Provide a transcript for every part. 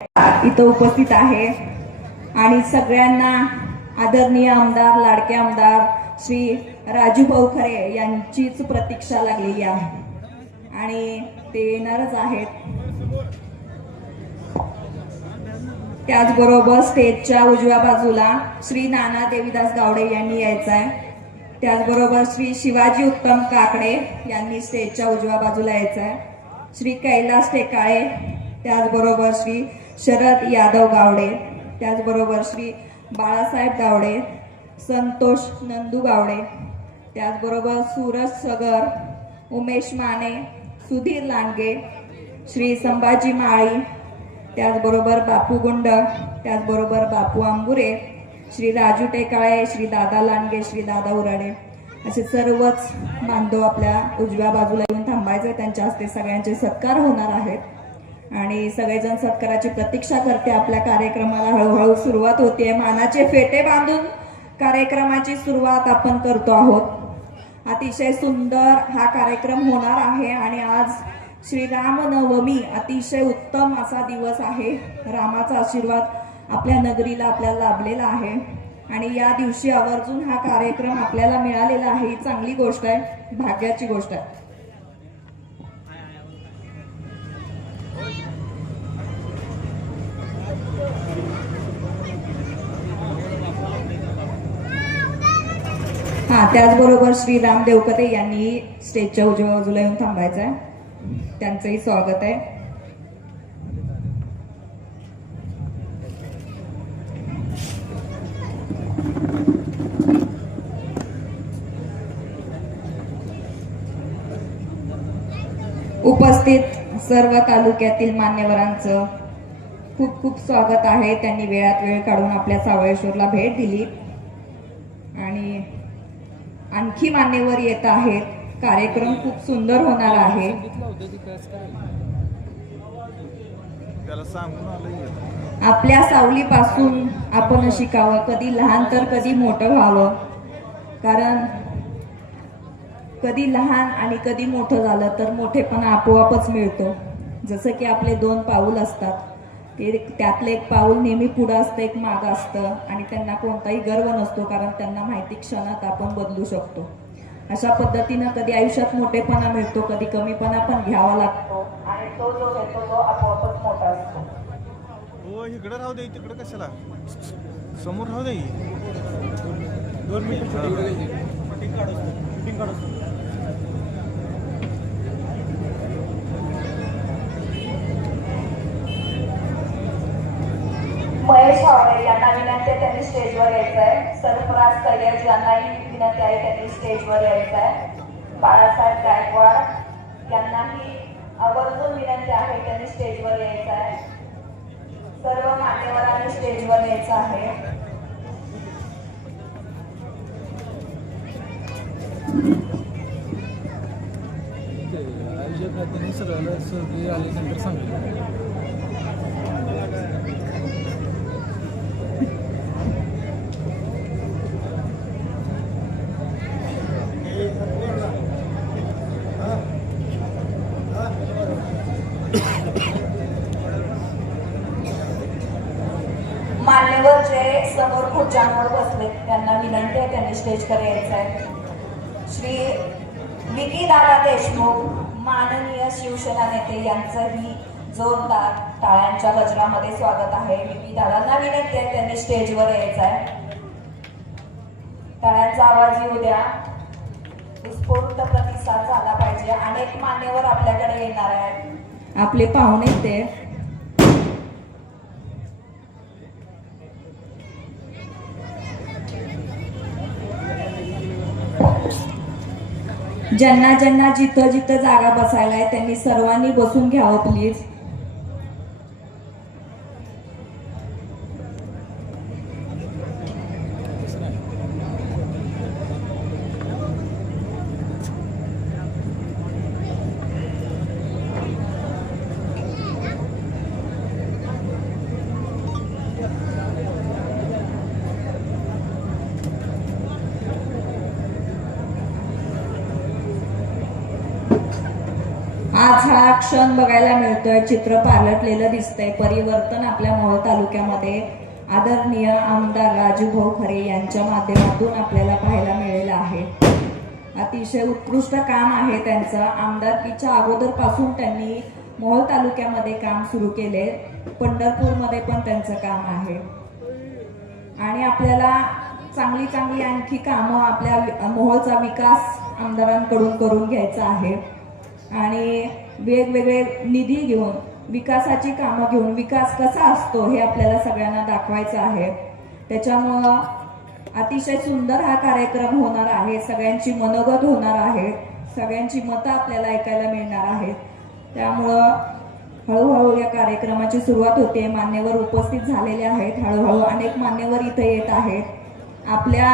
इथं उपस्थित आहे. आणि सगळ्यांना आदरणीय आमदार लाडके आमदार श्री राजू भाऊ खरे यांचीच प्रतीक्षा लागलेली आहे. आणि ते येणारच आहेत. त्याचबरोबर स्टेजच्या उजव्या बाजूला श्री नाना देवीदास गावडे यांनी यायचं आहे त्याचबरोबर श्री शिवाजी उत्तम काकडे यांनी स्टेजच्या उजव्या बाजूला यायचं आहे श्री कैलास टेकाळे त्याचबरोबर श्री शरद यादव गावडे त्याचबरोबर श्री बाळासाहेब गावडे संतोष नंदू गावडे त्याचबरोबर सूरज सगर उमेश माने सुधीर लांडगे श्री संभाजी माळी त्याचबरोबर बापू गुंड त्याचबरोबर बापू आंबुरे श्री राजू टेकाळे श्री दादा लांडगे श्री दादा उराडे. असे सर्वच बांधव आपल्या उजव्या बाजूला येऊन थांबायचे त्यांच्या हस्ते सगळ्यांचे सत्कार होणार आहेत. आणि सगळेजण सत्काराची प्रतीक्षा करते. आपल्या कार्यक्रमाला हळूहळू सुरुवात होते. मानाचे फेटे बांधून कार्यक्रमाची सुरुवात आपण करतो आहोत. अतिशय सुंदर हा कार्यक्रम होणार आहे आणि आज श्रीरामनवमी अतिशय उत्तम असा दिवस आहे. रामाचा आशीर्वाद आपल्या नगरीला आपल्याला लाभलेला आहे. आणि या दिवशी आवर्जून हा कार्यक्रम आपल्याला मिळालेला आहे. ही चांगली गोष्ट आहे. भाग्याची गोष्ट आहे. हा त्याचबरोबर श्री राम देवकते यांनी स्टेजच्या उजव्या बाजूला येऊन थांबायचं आहे त्यांचंही स्वागत आहे. उपस्थित सर्व तालुक्यातील मान्यवरांचं खूप खूप स्वागत आहे. त्यांनी वेळात वेळ काढून आपल्या सावळेश्वरला भेट दिली. आणि आणखी मान्यवर येत आहेत. कार्यक्रम खूप सुंदर होणार आहे. आपल्या सावलीपासून आपण शिकावं. कधी लहान तर कधी मोठं व्हावं. कारण कधी लहान आणि कधी मोठं झालं तर मोठेपणा आपोआपच मिळतो. जसं की आपले दोन पाऊल असतात. ते त्यातलं एक पाऊल नेहमी पुढं असतं एक मागं असतं आणि त्यांना कोणताही गर्व नसतो कारण त्यांना माहिती क्षणात आपण बदलू शकतो. अशा पद्धतीनं कधी आयुष्यात मोठेपणा मिळतो कधी कमीपणा पण घ्यावा लागतो आणि तो जो येतो तो आपोआपच मोठा असतो. हो इकडे राहू दे तिकडे कशाला? समोर राहू दे. दोन मिनिट महेश यांना विनंती आहे त्यांनी स्टेजवर यायचं आहे सरफराज सय्यद यांनाही विनंती आहे त्यांनी स्टेजवर यायचं आहे बाळासाहेब गायकवाड यांनाही आवर्जून विनंती आहे त्यांनी स्टेजवर यायचं आहे सर्व मान्यवरांनी स्टेजवर यायचं आहे. आयुष्यात खात्याने सगळ्याला आल्यानंतर सांगितलं मान्यवर जे समोर खुर्च्यांवर बसले त्यांना विनंती आहे त्यांनी स्टेजकडे यायचं आहे श्री विकी दादा देशमुख माननीय शिवसेना नेते यांचंही जोरदार टाळ्यांच्या गजरामध्ये स्वागत आहे. विकी दादांना विनंती आहे त्यांनी स्टेजवर यायचं आहे टाळ्यांचा आवाज येऊ द्या. उत्स्फूर्त प्रतिसाद झाला पाहिजे. अनेक मान्यवर आपल्याकडे येणार आहेत. आपले पाहुणे ते ज्यांना ज्यांना जिथं जिथं जागा बसायला आहे त्यांनी सर्वांनी बसून घ्यावं प्लीज क्षण बघायला मिळतोय चित्र पालटलेलं दिसतंय परिवर्तन आपल्या मोहोळ तालुक्यामध्ये आदरणीय आमदार राजूभाऊ खरे यांच्या माध्यमातून आपल्याला पाहायला मिळेल आहे. अतिशय उत्कृष्ट काम आहे त्यांचं. आमदारकीच्या अगोदरपासून त्यांनी मोहोळ तालुक्यामध्ये काम सुरू केले. पंढरपूरमध्ये पण त्यांचं काम आहे. आणि आपल्याला चांगली चांगली आणखी कामं आपल्या मोहोळचा विकास आमदारांकडून करून घ्यायचा आहे. आणि वेगवेगळे निधी घेऊन विकासाची कामं घेऊन विकास कसा असतो हे आपल्याला सगळ्यांना दाखवायचं आहे. त्याच्यामुळं अतिशय सुंदर हा कार्यक्रम होणार आहे. सगळ्यांची मनोगत होणार आहे. सगळ्यांची मतं आपल्याला ऐकायला मिळणार आहेत. त्यामुळं हळूहळू या कार्यक्रमाची सुरुवात होते. मान्यवर उपस्थित झालेले आहेत. हळूहळू अनेक मान्यवर इथे येत आहेत. आपल्या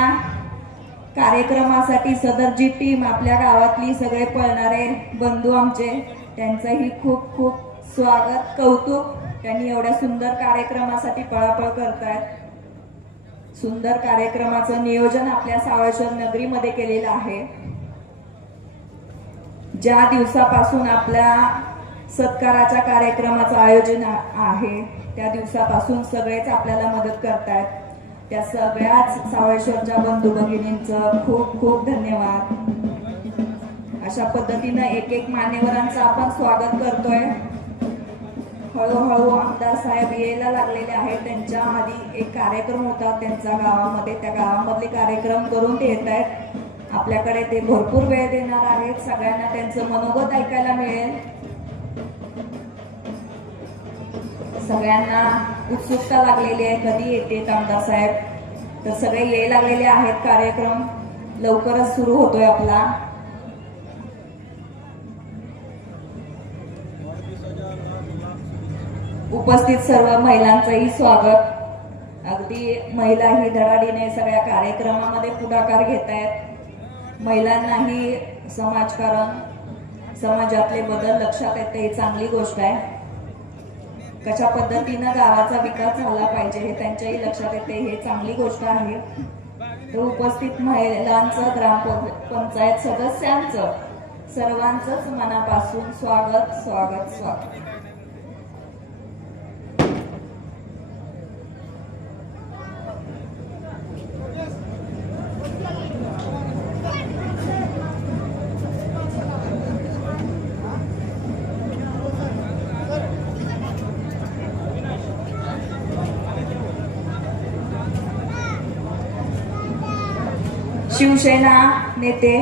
कार्यक्रमासाठी सदर जी टीम आपल्या गावातली सगळे पळणारे बंधू आमचे त्यांचंही खूप खूप स्वागत कौतुक. त्यांनी एवढ्या सुंदर कार्यक्रमासाठी पळापळ करतायत. सुंदर कार्यक्रमाचं नियोजन आपल्या सावळेश्वर नगरीमध्ये केलेलं आहे. ज्या दिवसापासून आपल्या सत्काराच्या कार्यक्रमाचं आयोजन आहे त्या दिवसापासून सगळेच आपल्याला मदत करतायत. त्या सगळ्याच सावळेश्वरच्या बंधू भगिनींचं खूप खूप धन्यवाद. अशा पद्धतीनं एक एक मान्यवरांचं आपण स्वागत करतोय. हळूहळू आमदार साहेब यायला लागलेले आहेत. त्यांच्या आधी एक कार्यक्रम होता. त्यांच्या गावामध्ये त्या गावामधले कार्यक्रम करून ते येत आहेत. आपल्याकडे ते भरपूर वेळ देणार आहेत. सगळ्यांना त्यांचं मनोगत ऐकायला मिळेल. सगळ्यांना उत्सुकता लागलेली आहे. कधी येते आमदार साहेब? तर सगळे यायला लागलेले आहेत. कार्यक्रम लवकरच सुरू होतोय आपला. उपस्थित सर्व महिलांचंही स्वागत. अगदी महिला ही धडाडीने सगळ्या कार्यक्रमामध्ये पुढाकार घेत आहेत महिलांनाही समाजकारण समाजातले बदल लक्षात येते ही चांगली गोष्ट आहे. कशा पद्धतीनं गावाचा विकास झाला पाहिजे हे त्यांच्याही लक्षात येते हे चांगली गोष्ट आहे. तर उपस्थित महिलांचं ग्रामपंचायत सदस्यांचं सर्वांचंच मनापासून स्वागत स्वागत स्वागत. शिवसेना नेते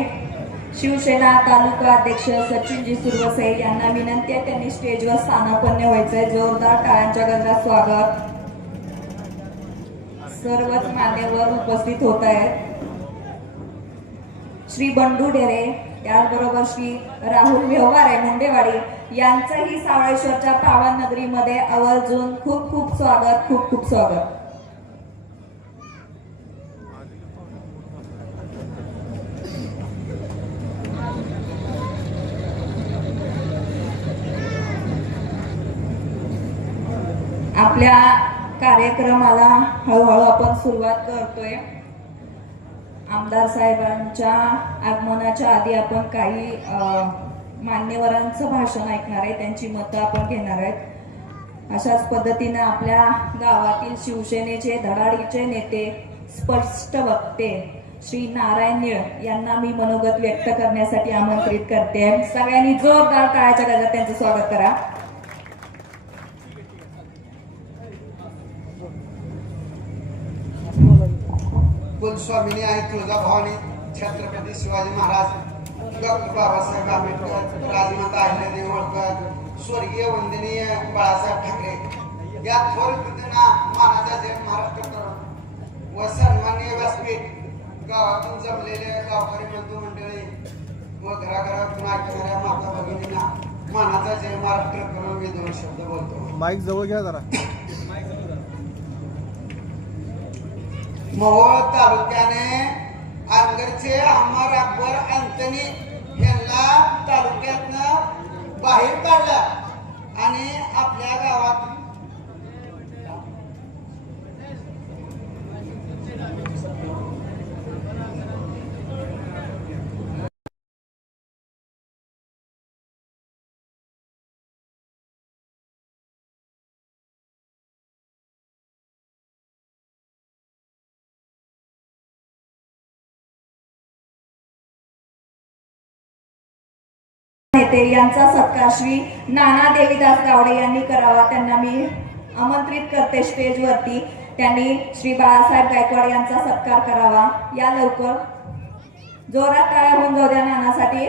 शिवसेना तालुका अध्यक्ष सचिनजी सुरवसे यांना विनंती आहे त्यांनी स्टेजवर स्थानापन्न व्हायचंय. जोरदार टाळ्यांच्या गजरात स्वागत. सर्वच मान्यवर उपस्थित होत आहेत. श्री बंडू ढेरे त्याचबरोबर श्री राहुल व्यवहारे मुंडेवाडी यांचंही सावळेश्वरच्या पावन नगरीमध्ये आवर्जून खूप खूप स्वागत खूप खूप स्वागत. आपल्या कार्यक्रमाला हळूहळू आपण सुरुवात करतोय. आमदार साहेबांच्या आगमनाच्या आधी आपण काही मान्यवरांचं भाषण ऐकणार आहे त्यांची मतं आपण घेणार आहेत. अशाच पद्धतीनं आपल्या गावातील शिवसेनेचे धडाडीचे नेते स्पष्ट वक्ते श्री नारायण निळ यांना मी मनोगत व्यक्त करण्यासाठी आमंत्रित करते. सगळ्यांनी जोरदार टाळ्याच्या गजात त्यांचं स्वागत करा. स्वामीने आणि तुळजाभवानी छत्रपती शिवाजी महाराज डॉक्टर बाबासाहेब आंबेडकर राजमाता अहिल्यादेवी होळकर स्वर्गीय वंदनीय बाळासाहेब ठाकरे. या थोर कृतींना मानाचा जय महाराष्ट्र करून व सन्माननीय व्यासपीठ गावातून जमलेले गावकरी बंधू मंडळी व घराघरातून ऐकणाऱ्या माता भगिनींना मानाचा जय महाराष्ट्र करून मी दोन शब्द बोलतो. माईक जवळ घ्या जरा. मोहोळ तालुक्याने आंगरचे अमर अकबर अंतनी यांना तालुक्यातनं बाहेर काढला आणि आपल्या गावात नेते यांचा सत्कार श्री नाना देवीदास गावडे यांनी करावा. त्यांना मी आमंत्रित करते स्टेजवरती त्यांनी श्री बाळासाहेब गायकवाड यांचा सत्कार करावा. या लवकर. जोरात टाळ्या होऊन जाऊ द्या नानासाठी.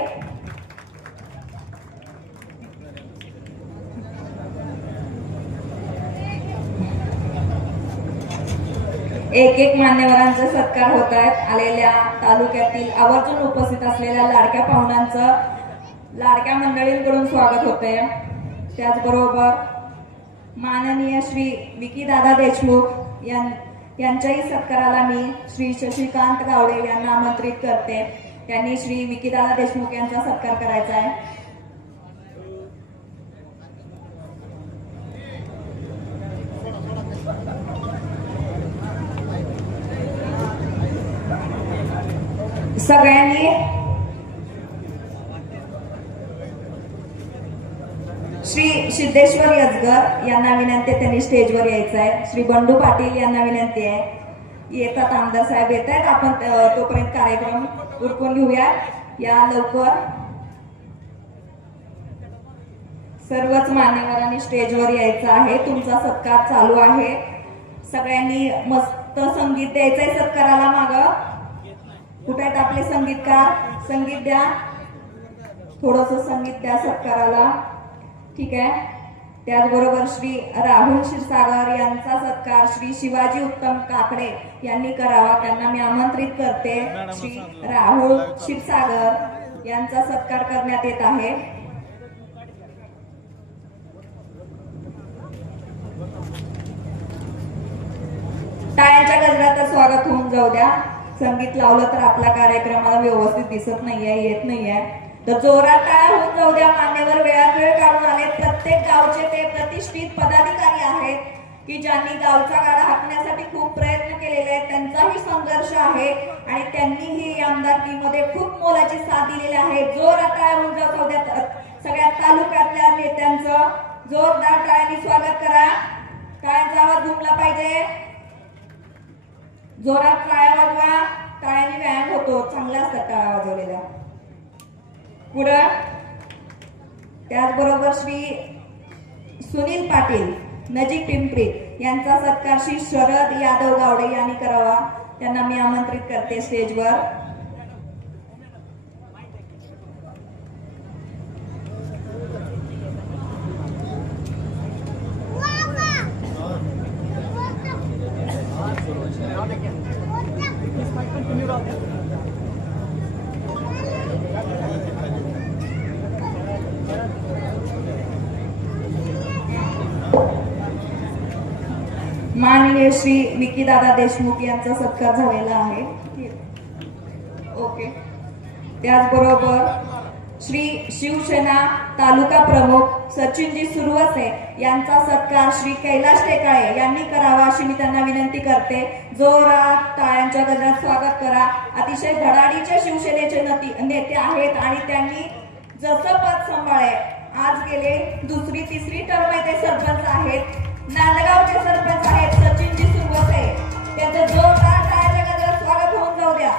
एक एक मान्यवरांचे सत्कार होत आहेत. आलेल्या तालुक्यातील आवर्जून उपस्थित असलेल्या लाडक्या पाहुण्यांचं लाडक्या मंडळींकडून स्वागत होते त्याचबरोबर माननीय श्री विकीदादा देशमुख यां यांच्याही सत्काराला मी श्री शशिकांत गावडे यांना आमंत्रित करते. त्यांनी श्री विकीदादा देशमुख यांचा सत्कार करायचा आहे. सगळ्यांनी श्री सिद्धेश्वर यजगर यांना विनंती आहे, त्यांनी स्टेजवर यायचं आहे. श्री बंडू पाटील यांना विनंती आहे. येतात आमदार साहेब येत आहेत. आपण तोपर्यंत कार्यक्रम उरकून घेऊया. या लवकर. सर्वच मान्यवरांनी स्टेजवर यायचं आहे. तुमचा सत्कार चालू आहे. सगळ्यांनी मस्त संगीत द्यायचंय सत्काराला माग. कुठे आहेत आपले संगीतकार? संगीत द्या. थोडस संगीत द्या सत्काराला. ठीक आहे. त्याचबरोबर श्री राहुल क्षीरसागर यांचा सत्कार श्री शिवाजी उत्तम काकडे यांनी करावा. त्यांना मी आमंत्रित करते. श्री राहुल क्षीरसागर यांचा सत्कार करण्यात येत आहे. टाळ्यांच्या गजरात स्वागत होऊन जाऊ द्या. संगीत लावलं तर आपला कार्यक्रमाला व्यवस्थित दिसत नाहीये येत नाहीये. तर जोरात टाळ्या होऊन जाऊ द्या. मान्यवर वेळात वेळ काढून आले प्रत्येक गावचे ते प्रतिष्ठित पदाधिकारी आहेत की ज्यांनी गावचा गाडा हाकण्यासाठी खूप प्रयत्न केलेले आहेत. त्यांचाही संघर्ष आहे आणि त्यांनीही आमदारकीमध्ये खूप मोलाची साथ दिलेली आहे. जोरात टाळ्या सगळ्या तालुक्यातल्या नेत्यांचं जोरदार टाळ्यांनी स्वागत करा. टाळ्यांचा आवाज घुमला पाहिजे? जोरात टाळ्या वाजवा टाळ्यांनी व्यायाम होतो. चांगला असतात टाळ्या वाजवलेल्या पुढं त्याचबरोबर श्री सुनील पाटील नजीक पिंपरी यांचा सत्कार श्री शरद यादव गावडे यांनी करावा. त्यांना मी आमंत्रित करते स्टेजवर. माननीय श्री विकीदादा देशमुख यांचा सत्कार झालेला आहे. ओके. त्याचबरोबर श्री शिवसेना तालुका प्रमुख सचिनजी सुरवसे यांचा सत्कार श्री कैलाश टेकाळे यांनी करावा अशी मी त्यांना विनंती करते. जोरात टाळ्यांच्या गजरात स्वागत करा. अतिशय धडाडीचे शिवसेनेचे नेते आहेत आणि त्यांनी जसं पद सांभाळे आज गेले दुसरी तिसरी टर्म ते सरपंच आहेत. नांदगावचे सरपंच आहेत सचिनजी सुरवसे. त्यांचं जोरदार टाळ्या स्वागत होऊन जाऊ द्या.